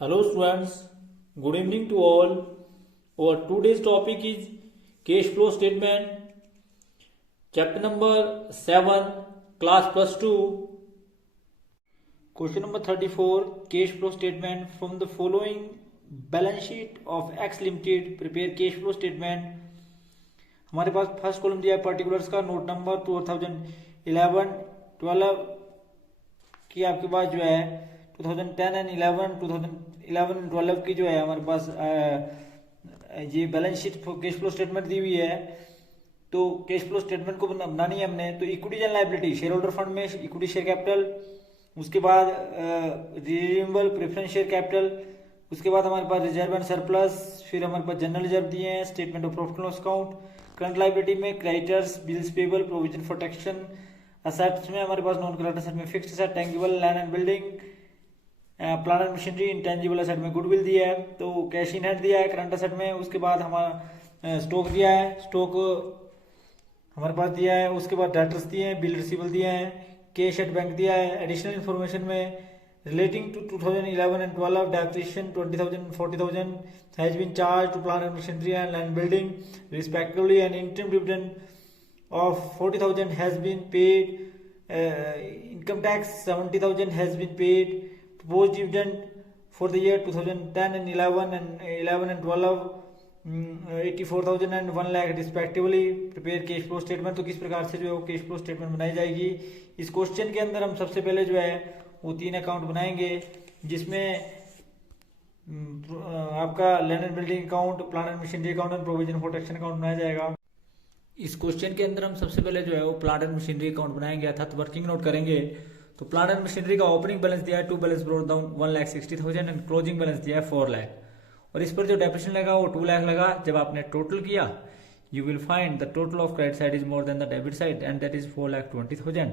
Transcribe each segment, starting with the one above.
Hello students, good evening to all. Our today's topic is cash flow statement, chapter number 7, class plus 2. Question number 34, cash flow statement. From the following balance sheet of X Limited, prepare cash flow statement. हमारे पास first column दिया है particulars का, note number 2011 12 की आपके पास जो है 2010 and 2011 and 12 की जो है हमारे पास ये balance sheet cash flow statement दी हुई है। तो कैश फ्लो स्टेटमेंट को बनानी है हमने। तो equities and liability, share holder fund में इक्विटी शेयर कैपिटल, उसके बाद रिन्यूएबल प्रेफरेंस शेयर कैपिटल, उसके बाद हमारे पास रिजर्व एंड सरप्लस, फिर हमारे पास जनरल रिजर्व दिए हैं, statement of profit loss account, current liability में creditors, bills payable, provision for taxation, assets में हमारे पास नॉन करंट एसेट में fixed asset, tangible land and building, plant and machinery, intangible asset में गुडविल दिया है। तो कैश इन हैंड दिया है करंट एसेट में। उसके बाद हमारा स्टॉक दिया है, स्टॉक हमारे पास दिया है। उसके बाद डेटर्स दिए हैं, बिल रिसीवल दिए हैं, कैश एट बैंक दिया है। एडिशनल इन्फॉर्मेशन में relating to 2011 and 12 depreciation 20,000 and 40,000 has been charged to plant and machinery and land building respectively, and interim dividend of 40,000 has been paid, income tax 70,000 has been paid, proposed dividend for the year 2010 and 11 and 12 84,000 and 1 lakh respectively. Prepare cash flow statement. तो किस प्रकार से जो है वो cash flow statement बनाई जाएगी। इस क्वेश्चन के अंदर हम सबसे पहले जो है वो 3 अकाउंट बनाएंगे, जिसमें आपका land and building account, plant and machinery account और प्रोविजन फॉर टैक्सेशन अकाउंट बनाया जाएगा। इस क्वेश्चन के अंदर हम सबसे पहले जो है वो प्लांट एंड मशीनरी अकाउंट बनाएंगे अर्थात वर्किंग नोट करेंगे। तो प्लांट एंड मशीनरी का ओपनिंग बैलेंस दिया है 2 balance brought down 1,60,000 and closing balance दिया है 4 लाख, और इस पर जो डेप्रिसिएशन लगा वो 2 लाख लगा। जब आपने टोटल किया, you will find the total of credit side is more than the debit side and that is 4,20,000,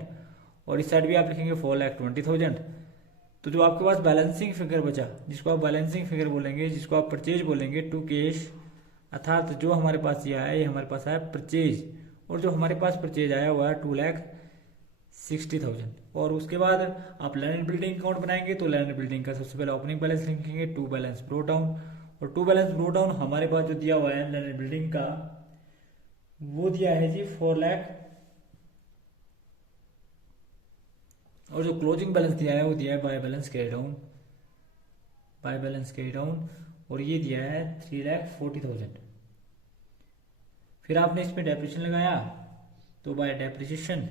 और इस साइड भी आप लिखेंगे 4,20,000। तो जो आपके पास बैलेंसिंग फिगर बचा, जिसको आप बैलेंसिंग फिगर बोलेंगे, जिसको आप परचेज बोलेंगे, टू कैश, अर्थात जो हमारे पास ये आया, ये हमारे पास आया परचेज, और जो हमारे पास परचेज आया हुआ है 2,60,000। और उसके बाद आप लैंड एंड बिल्डिंग अकाउंट बनाएंगे। तो लैंड एंड बिल्डिंग का सबसे पहले ओपनिंग बैलेंस लिखेंगे, 2 बैलेंस ब्रोट डाउन, और 2 बैलेंस ब्रोट डाउन हमारे पास जो दिया हुआ है लैंड एंड बिल्डिंग का वो दिया है जी 4 लाख, और जो क्लोजिंग बैलेंस दिया है वो दिया है बाय बैलेंस कैरी डाउन, और ये दिया है 3,40,000। फिर आपने इसमें डेप्रिसिएशन लगाया, तो बाय डेप्रिसिएशन,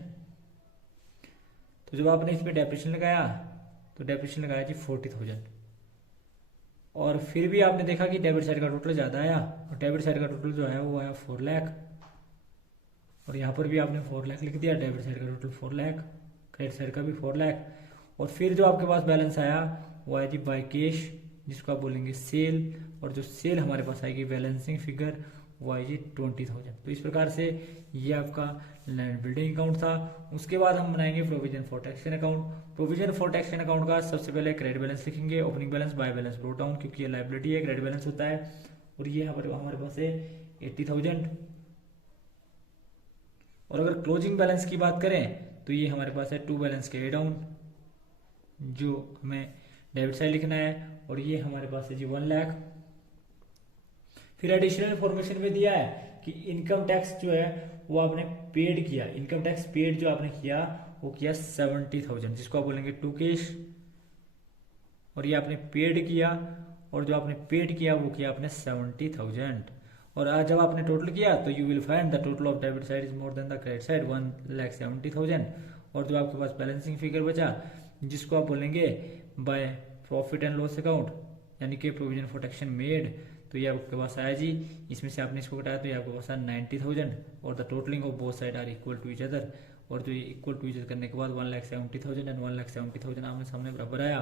तो जब आपने इसमें डेप्रिसिएशन लगाया तो डेप्रिसिएशन लगाया जी 40,000, और फिर भी आपने देखा कि डेबिट साइड का टोटल ज़्यादा आया, और डेबिट साइड का टोटल जो है वो आया 4 लाख, और यहाँ पर भी आपने 4 लाख लिख दिया। डेबिट साइड का टोटल 4 लाख, क्रेडिट साइड का भी 4 लाख, और फिर जो आपके पास बैलेंस आया वो आया जी बाय कैश, जिसको आप बोलेंगे सेल, और जो सेल हमारे पास आएगी बैलेंसिंग फिगर वो आएगी 20,000। तो इस प्रकार से ये आपका लैंड बिल्डिंग अकाउंट था। उसके बाद हम बनाएंगे provision for taxation account. Provision for taxation account का सबसे पहले क्रेडिट बैलेंस लिखेंगे, opening balance by balance brought down, क्योंकि ये लायबिलिटी है, क्रेडिट बैलेंस होता है, और ये यहाँ पर हमारे पास है 80,000। और अगर क्लोजिंग बैलेंस की बात करें तो ये हमारे पास है 2 बैलेंस कैरी डाउन, जो हमें डेबिट साइड लिखना है, और ये हमारे पास है जी 1 लाख। फिर एडिशनल इन्फॉर्मेशन में दिया है कि इनकम टैक्स जो है वो आपने पेड किया, इनकम टैक्स पेड जो आपने किया वो किया 70,000, जिसको आप बोलेंगे टू कैश, और ये आपने पेड किया, और जो आपने पेड किया वो किया आपने 70,000। और आज जब आपने टोटल किया तो you will find the total of debit side is more than the credit side 1,70,000, और जो आपके पास बैलेंसिंग फिगर बचा जिसको आप बोलेंगे by profit and loss account, यानी कि प्रोविजन फॉर टैक्सेशन मेड, तो ये आपके पास आया जी। इसमें से आपने इसको घटाया तो ये आपके पास आया 90,000, और the totalling of both side are equal to each other, और जो इक्वल टू ईच अदर करने के बाद 1,70,000 एंड 1,70,000 आमने सामने बराबर आया।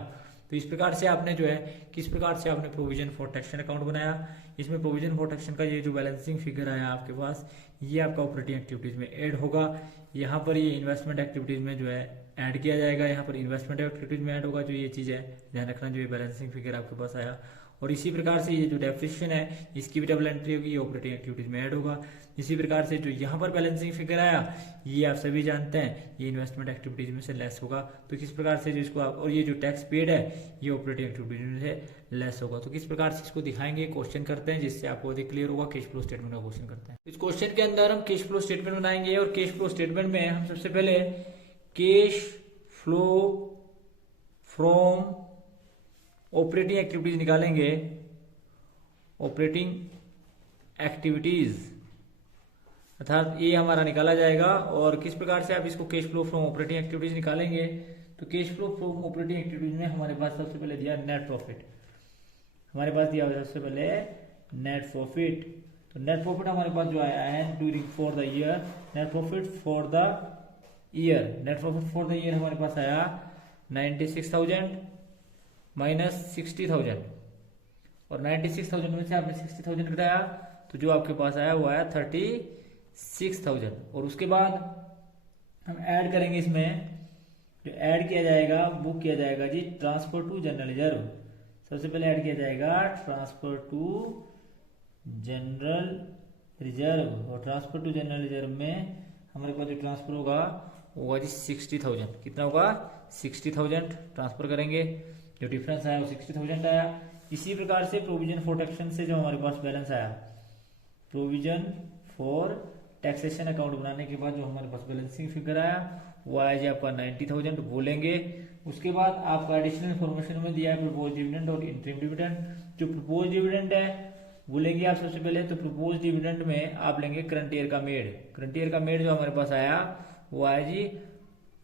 तो इस प्रकार से आपने जो है किस प्रकार से आपने प्रोविजन फॉर टैक्सेशन अकाउंट बनाया। इसमें प्रोविजन फॉर टैक्सेशन का ये जो बैलेंसिंग फिगर आया आपके पास, ये आपका ऑपरेटिंग एक्टिविटीज में ऐड होगा। यहाँ पर ये इन्वेस्टमेंट एक्टिविटीज में जो है ऐड किया जाएगा, यहाँ पर इन्वेस्टमेंट एक्टिविटीज में ऐड होगा। जो ये चीज़ है ध्यान रखना, जो ये बैलेंसिंग फिगर आपके पास आया, और इसी प्रकार से ये जो डेप्रिसिएशन है इसकी भी डबल एंट्री होगी, ये ऑपरेटिंग एक्टिविटीज में ऐड होगा। इसी प्रकार से जो यहाँ पर बैलेंसिंग फिगर आया ये आप सभी जानते हैं ये इन्वेस्टमेंट एक्टिविटीज में से लेस होगा। तो किस प्रकार से जो इसको आप, और ये जो टैक्स पेड है ये ऑपरेटिंग एक्टिविटीज में से लेस होगा। तो किस प्रकार से इसको दिखाएंगे, क्वेश्चन करते हैं जिससे आपको अधिक क्लियर होगा। कैश फ्लो स्टेटमेंट का क्वेश्चन करते हैं। इस क्वेश्चन के अंदर हम कैश फ्लो स्टेटमेंट बनाएंगे और कैश फ्लो स्टेटमेंट में हम सबसे पहले cash flow from operating activities निकालेंगे। ऑपरेटिंग एक्टिविटीज अर्थात ये हमारा निकाला जाएगा। और किस प्रकार से आप इसको cash flow from operating activities निकालेंगे, तो cash flow from operating activities में हमारे पास सबसे पहले दिया नेट प्रॉफिट। हमारे पास दिया सबसे पहले नेट प्रॉफिट। तो नेट प्रॉफिट हमारे पास जो आया है during for the year, net profit for the year, net profit for the year हमारे पास आया 96,000 माइनस 60,000 और 96,000 में से आपने 60,000 घटाया तो जो आपके पास आया वो आया 36,000। और उसके बाद हम ऐड करेंगे, इसमें जो ऐड किया जाएगा वो किया जाएगा जी ट्रांसफर टू जनरल रिजर्व। सबसे पहले ऐड किया जाएगा ट्रांसफर टू जनरल रिजर्व, और ट्रांसफर टू जनरल रिजर्व में हमारे पास जो ट्रांसफर होगा जी 60,000। कितना होगा 60,000 ट्रांसफर करेंगे, जो डिफरेंस आया वो 60,000 आया। इसी प्रकार से प्रोविजन फॉर टैक्सेशन से जो हमारे पास बैलेंस आया, प्रोविजन फॉर टैक्सेशन अकाउंट बनाने के बाद जो हमारे पास बैलेंसिंग फिगर आया वो आया जी आपका 90,000 बोलेंगे। उसके बाद आपका एडिशनल इन्फॉर्मेशन में दिया है प्रपोज डिविडेंड और इंटरिम डिविडेंड। जो प्रपोज डिविडेंड है वो लेंगे आप सबसे पहले, तो प्रपोज डिविडेंड में आप लेंगे करंट ईयर का मेड। करंट ईयर का मेड जो हमारे पास आया वो आया जी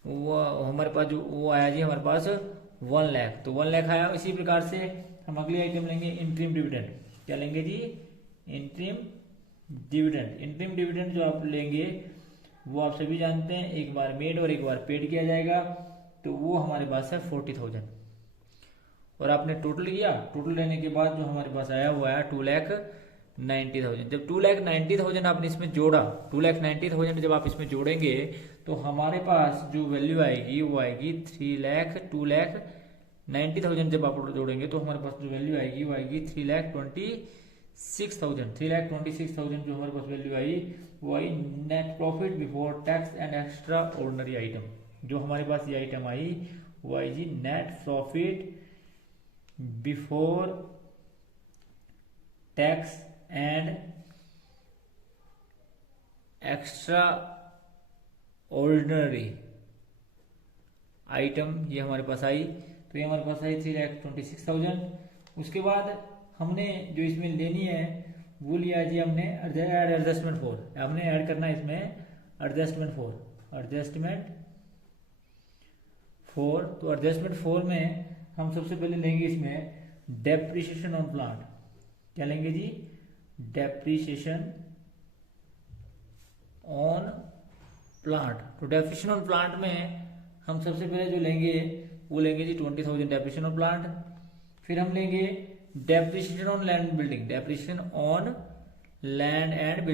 वो हमारे पास जो वो आया जी हमारे पास 1 लाख, तो 1 लाख आया। इसी प्रकार से हम अगली आइटम लेंगे इंटरिम डिविडेंड। क्या लेंगे जी इंटरिम डिविडेंड। इंटरिम डिविडेंड जो आप लेंगे वो आप सभी जानते हैं एक बार मेड और एक बार पेड किया जाएगा, तो वो हमारे पास है 40,000। और आपने टोटल किया, टोटल लेने के बाद जो हमारे पास आया वो आया 2,90,000। जब 2,90,000 आपने इसमें जोड़ा, 2,90,000 जब आप इसमें जोड़ेंगे तो हमारे पास जो वैल्यू आएगी वो आएगी 2,90,000 जब आप जोड़ेंगे तो हमारे पास जो वैल्यू आएगी वो आएगी 3,26,000। 3,26,000 जो हमारे पास वैल्यू आई वो आई net profit before tax and extraordinary item. जो हमारे पास ये आइटम आई वो आई जी net profit before tax and extraordinary item, ये हमारे पास आई। तो ये हमारे पास आई 3,26,000। उसके बाद हमने जो इसमें लेनी है वो लिया जी हमने एडजस्टमेंट फॉर, हमने ऐड करना है इसमें एडजस्टमेंट फॉर। तो एडजस्टमेंट फॉर में हम सबसे पहले लेंगे इसमें डेप्रिसिएशन ऑन प्लांट। क्या लेंगे जी डेप्रिसिएशन ऑन प्लांट। तो डेप्रिसिएशन ऑन प्लांट में हम सबसे पहले जो लेंगे वो लेंगे जी 20,000 डेप्रिसिएशन ऑन प्लांट। फिर हम लेंगे depreciation on land building, depreciation on land and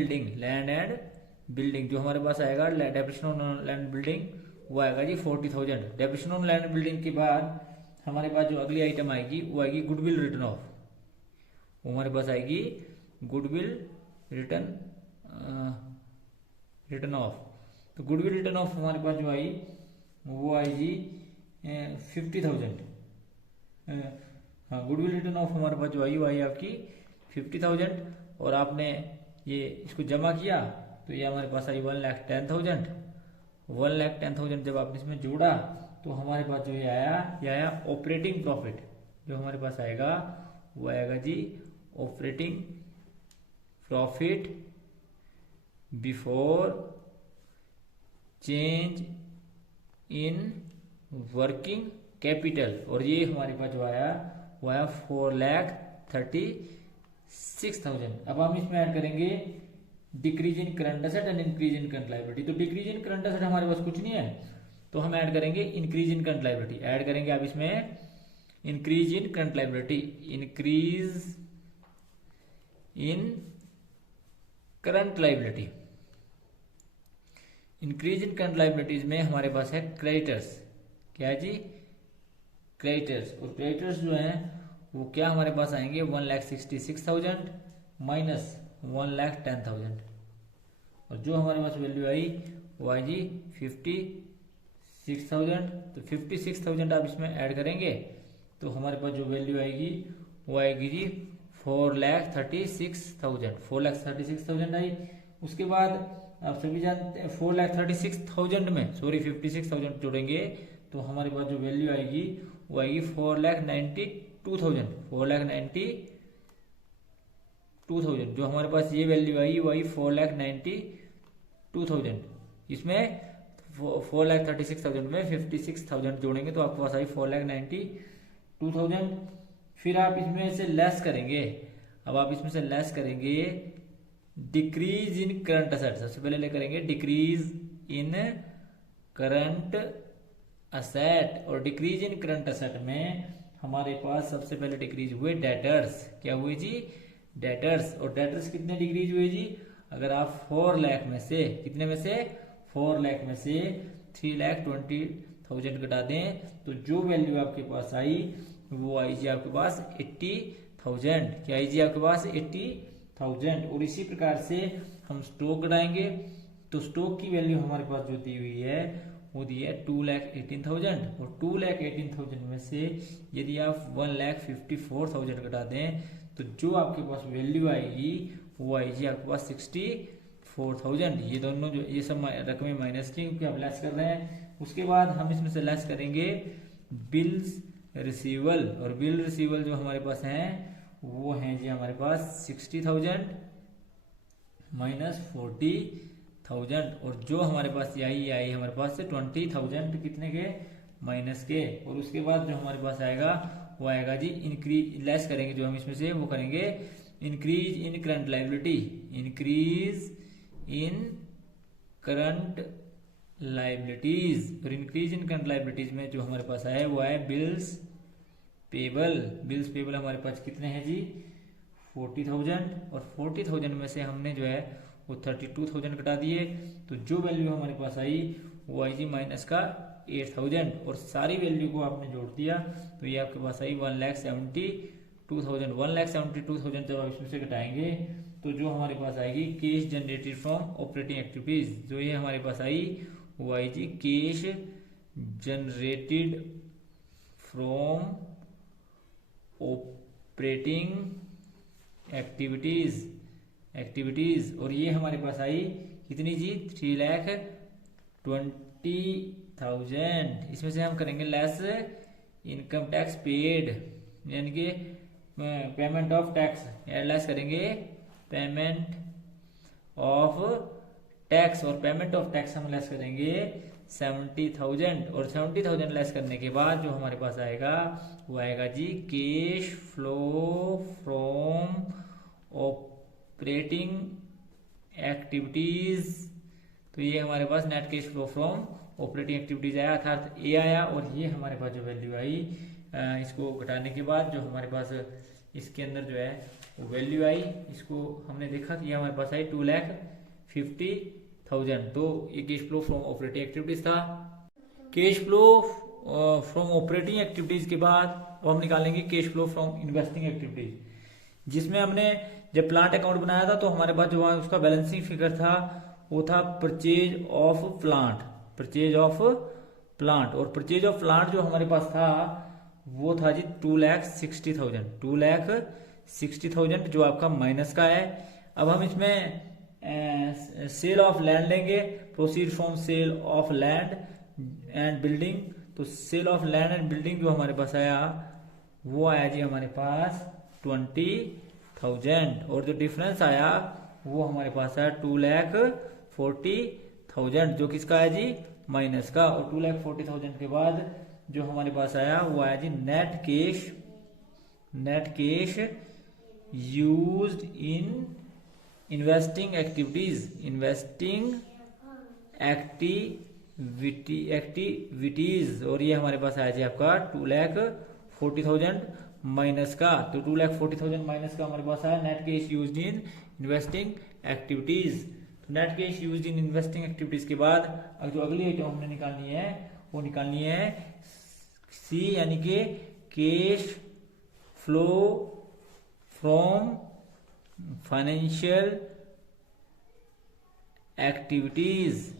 building जो हमारे पास आएगा डेप्रिसिएशन ऑन लैंड बिल्डिंग वो आएगा जी 40,000। डेप्रिसिएशन ऑन लैंड बिल्डिंग के बाद हमारे पास जो अगली आइटम आएगी वो आएगी गुडविल रिटर्न ऑफ। वो हमारे पास आएगी गुडविल रिटर्न ऑफ। तो गुडविल रिटर्न ऑफ हमारे पास जो आई वो आई जी 50,000। हाँ गुडविल रिटर्न ऑफ हमारे पास जो आई वो आई आपकी 50,000। और आपने ये इसको जमा किया तो ये हमारे पास आई 1,10,000। 1,10,000 जब आपने इसमें जोड़ा तो हमारे पास जो ये आया ऑपरेटिंग प्रॉफिट। जो हमारे पास आएगा वो आएगा जी operating profit before change in working capital. और ये हमारे पास जो आया वो आया 4,36,000। अब हम इसमें ऐड करेंगे decrease in current asset and increase in current liability. तो डिक्रीज इन करंट एसेट हमारे पास कुछ नहीं है, तो हम ऐड करेंगे increase in current liability. Add करेंगे आप इसमें increase in current liability, increase in current liability. Increase in current liabilities में हमारे पास है क्रेडिटर्स। क्या है जी क्रेडिटर्स। और क्रेडिटर्स जो है वो क्या हमारे पास आएंगे 1,66,000 माइनस 1,10,000, और जो हमारे पास वैल्यू आई वो आई जी 56,000। तो 56,000 आप इसमें ऐड करेंगे तो हमारे पास जो वैल्यू आएगी वो आएगी जी 4,36,000, 4,36,000 आई। उसके बाद आप सभी जानते हैं 4,36,000 में 56,000 जोड़ेंगे तो हमारे पास जो वैल्यू आएगी वो आएगी 4,92,000, 4,92,000। जो हमारे पास ये वैल्यू आई वो आई 4,92,000। इसमें 4,36,000 में 56,000 जोड़ेंगे तो आपके पास आई 4,92,000। फिर आप इसमें से लेस करेंगे, अब आप इसमें से लेस करेंगे डिक्रीज इन करंट असेट। सबसे पहले ले करेंगे डिक्रीज इन करंट असेट, और डिक्रीज इन करंट असेट में हमारे पास सबसे पहले डिक्रीज हुए डेटर्स। क्या हुए जी? डेटर्स। और डेटर्स कितने डिक्रीज हुए जी? अगर आप 4 लाख में से, कितने में से? 4 लाख में से 3,20,000 घटा दें तो जो वैल्यू आपके पास आई वो आई जी आपके पास 80,000। क्या आई जी आपके पास? 80,000। और इसी प्रकार से हम स्टॉक घटाएंगे तो स्टॉक की वैल्यू हमारे पास जो दी हुई है वो दी है 2,18,000, और 2,18,000 में से यदि आप 1,54,000 घटा दें तो जो आपके पास वैल्यू आएगी वो आएगी आपके पास 64,000। ये दोनों जो ये सब रकमें माइनस की क्योंकि हम लेस कर रहे हैं। उसके बाद हम इसमें से लेस करेंगे बिल्स रिसीवल, और बिल रिसीवल जो हमारे पास हैं वो हैं जी हमारे पास 60,000 माइनस 40,000, और जो हमारे पास ये आई हमारे पास से 20,000 कितने के? माइनस के। और उसके बाद जो हमारे पास आएगा वो आएगा जी इंक्रीज, लेस करेंगे जो हम इसमें से वो करेंगे increase in current liability, increase in current liabilities. और इंक्रीज इन करंट लाइबिलिटीज में जो हमारे पास आया वो है बिल्स पेबल। बिल्स पेबल हमारे पास कितने हैं जी? 40,000, और 40,000 में से हमने जो है वो 32,000 घटा दिए तो जो वैल्यू हमारे पास आई वो आई जी माइनस का 8,000, और सारी वैल्यू को आपने जोड़ दिया तो ये आपके पास आई 1,72,000। 1,72,000 जब आप इसमें से घटाएंगे तो जो हमारे पास आएगी cash generated from operating activities, जो ये हमारे पास आई वो आई जी cash generated from operating activities, और ये हमारे पास आई कितनी जी? 3,20,000। इसमें से हम करेंगे लेस इनकम टैक्स पेड, यानी कि पेमेंट ऑफ टैक्स, लेस करेंगे पेमेंट ऑफ टैक्स, और पेमेंट ऑफ टैक्स हम लेस करेंगे 70,000, और 70,000 लेस करने के बाद जो हमारे पास आएगा वो आएगा जी cash flow from operating activities. तो ये हमारे पास net cash flow from operating activities आया, अर्थात ए आया। और ये हमारे पास जो वैल्यू आई इसको घटाने के बाद जो हमारे पास इसके अंदर जो है वो वैल्यू आई, इसको हमने देखा कि ये हमारे पास आई 2,50,000। तो ये cash flow from operating activities था। Cash flow from operating activities के बाद हम निकालेंगे cash flow from investing activities, जिसमें हमने जब प्लांट अकाउंट बनाया था तो हमारे पास जो उसका बैलेंसिंग फिगर था वो था purchase of plant, purchase of plant. और परचेज ऑफ प्लांट जो हमारे पास था वो था जी 2,60,000, 2,60,000 जो आपका माइनस का है। अब हम इसमें सेल ऑफ लैंड लेंगे, proceed from sale of land and building. तो sale of land and building जो हमारे पास आया वो आया जी हमारे पास 20,000, और जो डिफरेंस आया वो हमारे पास आया 2,40,000 जो किसका है जी? माइनस का। और 2,40,000 के बाद जो हमारे पास आया वो आया जी net cash used in investing activities, और ये हमारे पास आया जी आपका 2,40,000 माइनस का। तो 2,40,000 माइनस का हमारे पास आया net cash used in investing activities. तो net cash used in investing activities के बाद अब जो अगली आइटम हमने निकालनी है वो निकालनी है सी, यानी कि cash flow from financial activities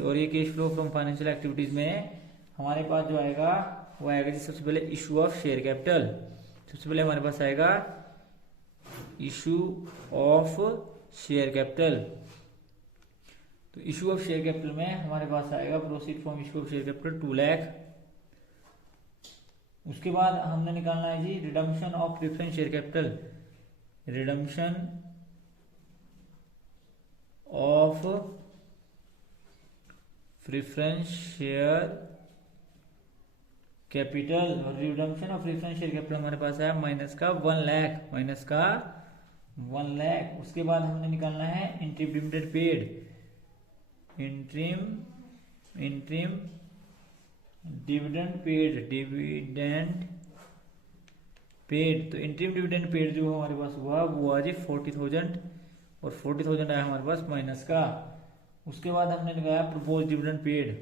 और ये cash flow from financial activities में हमारे पास जो आएगा वो आएगा जी सबसे पहले इशू ऑफ शेयर कैपिटल। सबसे पहले हमारे पास आएगा इशू ऑफ शेयर कैपिटल। तो इशू ऑफ शेयर कैपिटल में हमारे पास आएगा proceed from issue of share capital 2 lakh. उसके बाद हमने निकालना है जी redemption of preference share capital. Redemption of preference share capital और redemption of preference share capital हमारे पास है माइनस का 1 लाख, माइनस का 1 लाख। उसके बाद हमने निकालना है interim dividend paid. Interim dividend paid तो इंटरिम डिविडेंड पेड जो हमारे पास हुआ वो आज 40,000 और 40,000 आया हमारे पास माइनस का। उसके बाद हमने निकाला propose dividend paid.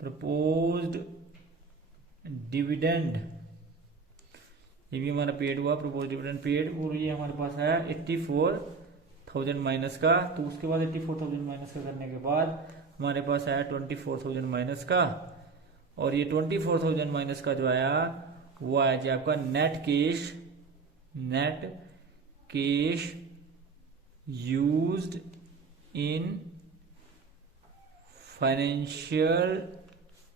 Proposed dividend ये भी हमारा पेड हुआ, प्रपोज डिविडेंड पेड, और ये हमारे पास आया 84,000 माइनस का। तो उसके बाद 84,000 माइनस का करने के बाद हमारे पास आया 24,000 माइनस का, और ये 24,000 माइनस का जो आया वो आया जी आपका net cash used in financial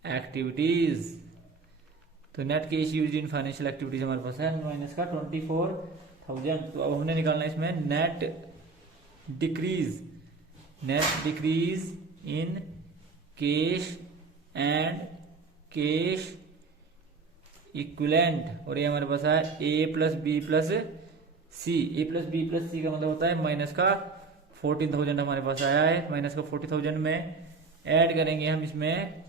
activities. तो net cash used in financial activities हमारे पास है माइनस का 24,000। तो अब हमने निकालना है इसमें net decrease in cash and cash equivalent, और ये हमारे पास है ए प्लस बी प्लस सी। ए प्लस बी प्लस सी का मतलब होता है माइनस का 14,000 हमारे पास आया है। माइनस का 40,000 में ऐड करेंगे हम इसमें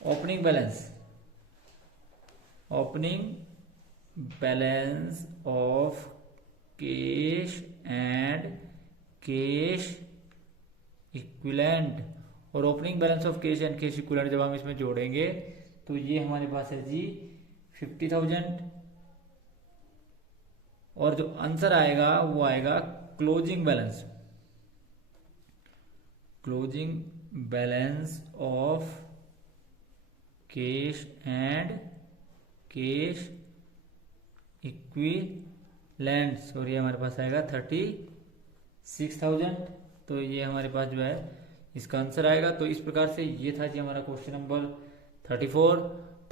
opening balance of cash and cash equivalent, और opening balance of cash and cash equivalent जब हम इसमें जोड़ेंगे तो ये हमारे पास है जी 50,000, और जो आंसर आएगा वो आएगा closing balance of cash and cash equivalents, और ये हमारे पास आएगा 36,000। तो ये हमारे पास जो है इसका आंसर आएगा। तो इस प्रकार से ये था जी हमारा question number 34।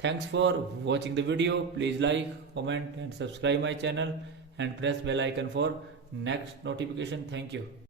Thanks for watching the video. Please like, comment and subscribe my channel and press bell icon for next notification. Thank you.